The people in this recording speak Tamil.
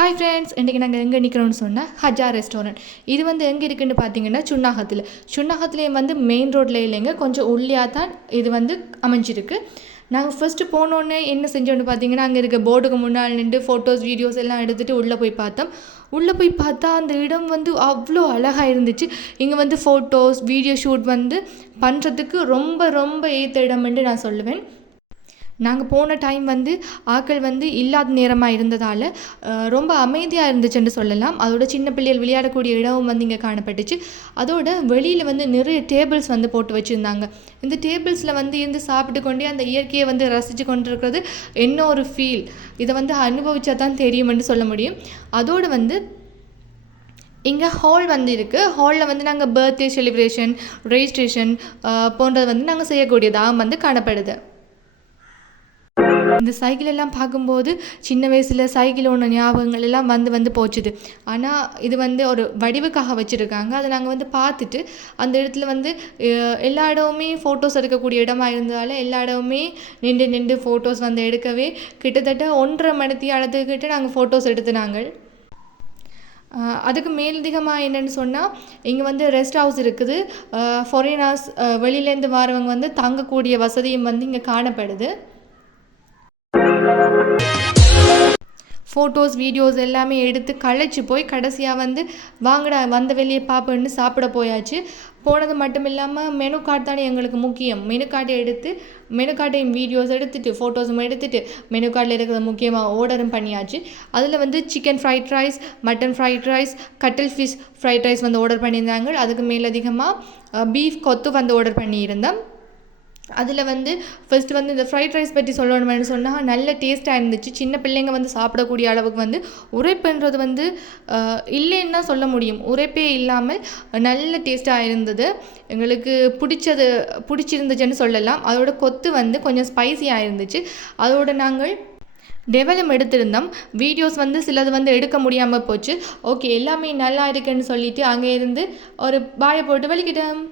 ஹாய் ஃப்ரெண்ட்ஸ், இன்றைக்கி நாங்கள் எங்கே நிற்கிறோம்னு சொன்னால் ஹஜார் ரெஸ்டாரண்ட். இது வந்து எங்கே இருக்குதுன்னு பார்த்தீங்கன்னா சுன்னாகத்துலேயும் வந்து மெயின் ரோட்டில் இல்லைங்க, கொஞ்சம் உள்ளியாக தான் இது வந்து அமைஞ்சிருக்கு. நாங்கள் ஃபஸ்ட்டு போனோன்னே என்ன செஞ்சோன்னு பார்த்தீங்கன்னா, அங்கே இருக்க போர்டுக்கு முன்னால் நின்று ஃபோட்டோஸ் வீடியோஸ் எல்லாம் எடுத்துகிட்டு உள்ளே போய் பார்த்தோம். உள்ளே போய் பார்த்தா அந்த இடம் வந்து அவ்வளோ அழகாக இருந்துச்சு. இங்கே வந்து ஃபோட்டோஸ் வீடியோ ஷூட் வந்து பண்ணுறதுக்கு ரொம்ப ரொம்ப ஏற்ற இடம்னு நான் சொல்லுவேன். நாங்கள் போன டைம் வந்து ஆட்கள் வந்து இல்லாத நேரமாக இருந்ததால் ரொம்ப அமைதியாக இருந்துச்சுன்னு சொல்லலாம். அதோட சின்ன பிள்ளைகள் விளையாடக்கூடிய இடமும் வந்து இங்கே காணப்பட்டுச்சு. அதோட வெளியில் வந்து நிறைய டேபிள்ஸ் வந்து போட்டு வச்சுருந்தாங்க. இந்த டேபிள்ஸில் வந்து இருந்து சாப்பிட்டு கொண்டே அந்த இயற்கையை வந்து ரசித்து கொண்டிருக்கிறது என்ன ஒரு ஃபீல். இதை வந்து அனுபவிச்சா தான் தெரியுமென்று சொல்ல முடியும். அதோடு வந்து இங்கே ஹால் வந்து இருக்குது. ஹாலில் வந்து நாங்கள் பர்த்டே செலிப்ரேஷன், ரெஜிஸ்ட்ரேஷன் போன்றது வந்து நாங்கள் செய்யக்கூடியதாக வந்து காணப்படுது. இந்த சைக்கிள் எல்லாம் பார்க்கும்போது சின்ன வயசில் சைக்கிள் ஒன்று ஞாபகங்கள் எல்லாம் வந்து போச்சுது. ஆனால் இது வந்து ஒரு வடிவுக்காக வச்சுருக்காங்க. அதை நாங்கள் வந்து பார்த்துட்டு அந்த இடத்துல வந்து எல்லா இடமுமே ஃபோட்டோஸ் எடுக்கக்கூடிய இடமா இருந்ததால் எல்லா இடமுமே நின்று ஃபோட்டோஸ் வந்து எடுக்கவே கிட்டத்தட்ட 1.5 மணித்தியாலத்துக்கிட்ட நாங்கள் ஃபோட்டோஸ் எடுத்துனாங்க. அதுக்கு மேலதிகமாக என்னென்னு சொன்னால், இங்கே வந்து ரெஸ்ட் ஹவுஸ் இருக்குது. ஃபாரினர்ஸ் வெளியிலேருந்து வரவங்க வந்து தங்கக்கூடிய வசதியும் வந்து இங்கே காணப்படுது. ஃபோட்டோஸ் வீடியோஸ் எல்லாமே எடுத்து களைச்சி போய் கடைசியாக வந்து வாங்கடா வந்த வெளியே பார்ப்பேன்னு சாப்பிட போயாச்சு. போனது மட்டும் இல்லாமல் மெனு கார்டு தானே எங்களுக்கு முக்கியம். மெனு கார்டை எடுத்து மெனு கார்டையும் வீடியோஸ் எடுத்துகிட்டு ஃபோட்டோஸும் எடுத்துகிட்டு மெனு கார்டில் இருக்கிறத முக்கியமாக ஆர்டரும் பண்ணியாச்சு. அதில் வந்து chicken fried rice, mutton fried rice, கட்டில் ஃபிஷ் ஃப்ரைட் ரைஸ் வந்து ஆர்டர் பண்ணியிருந்தாங்க. அதுக்கு மேலதிகமாக பீஃப் கொத்து வந்து ஆர்டர் பண்ணியிருந்தேன். அதில் வந்து ஃபஸ்ட்டு வந்து இந்த ஃப்ரைட் ரைஸ் பற்றி சொல்லணும்னு சொன்னால் நல்ல டேஸ்ட்டாக இருந்துச்சு. சின்ன பிள்ளைங்க வந்து சாப்பிடக்கூடிய அளவுக்கு வந்து உரைப்புன்றது வந்து இல்லைன்னு தான் சொல்ல முடியும். உரைப்பே இல்லாமல் நல்ல டேஸ்ட்டாக இருந்தது. எங்களுக்கு பிடிச்சிருந்துச்சுன்னு சொல்லலாம். அதோட கொத்து வந்து கொஞ்சம் ஸ்பைசியாக இருந்துச்சு. அதோடு நாங்கள் டெவலம் எடுத்திருந்தோம். வீடியோஸ் வந்து சிலது வந்து எடுக்க முடியாமல் போச்சு. ஓகே, எல்லாமே நல்லா இருக்குன்னு சொல்லிவிட்டு அங்கே இருந்து ஒரு பாயை போட்டு வலிக்கிட்டோம்.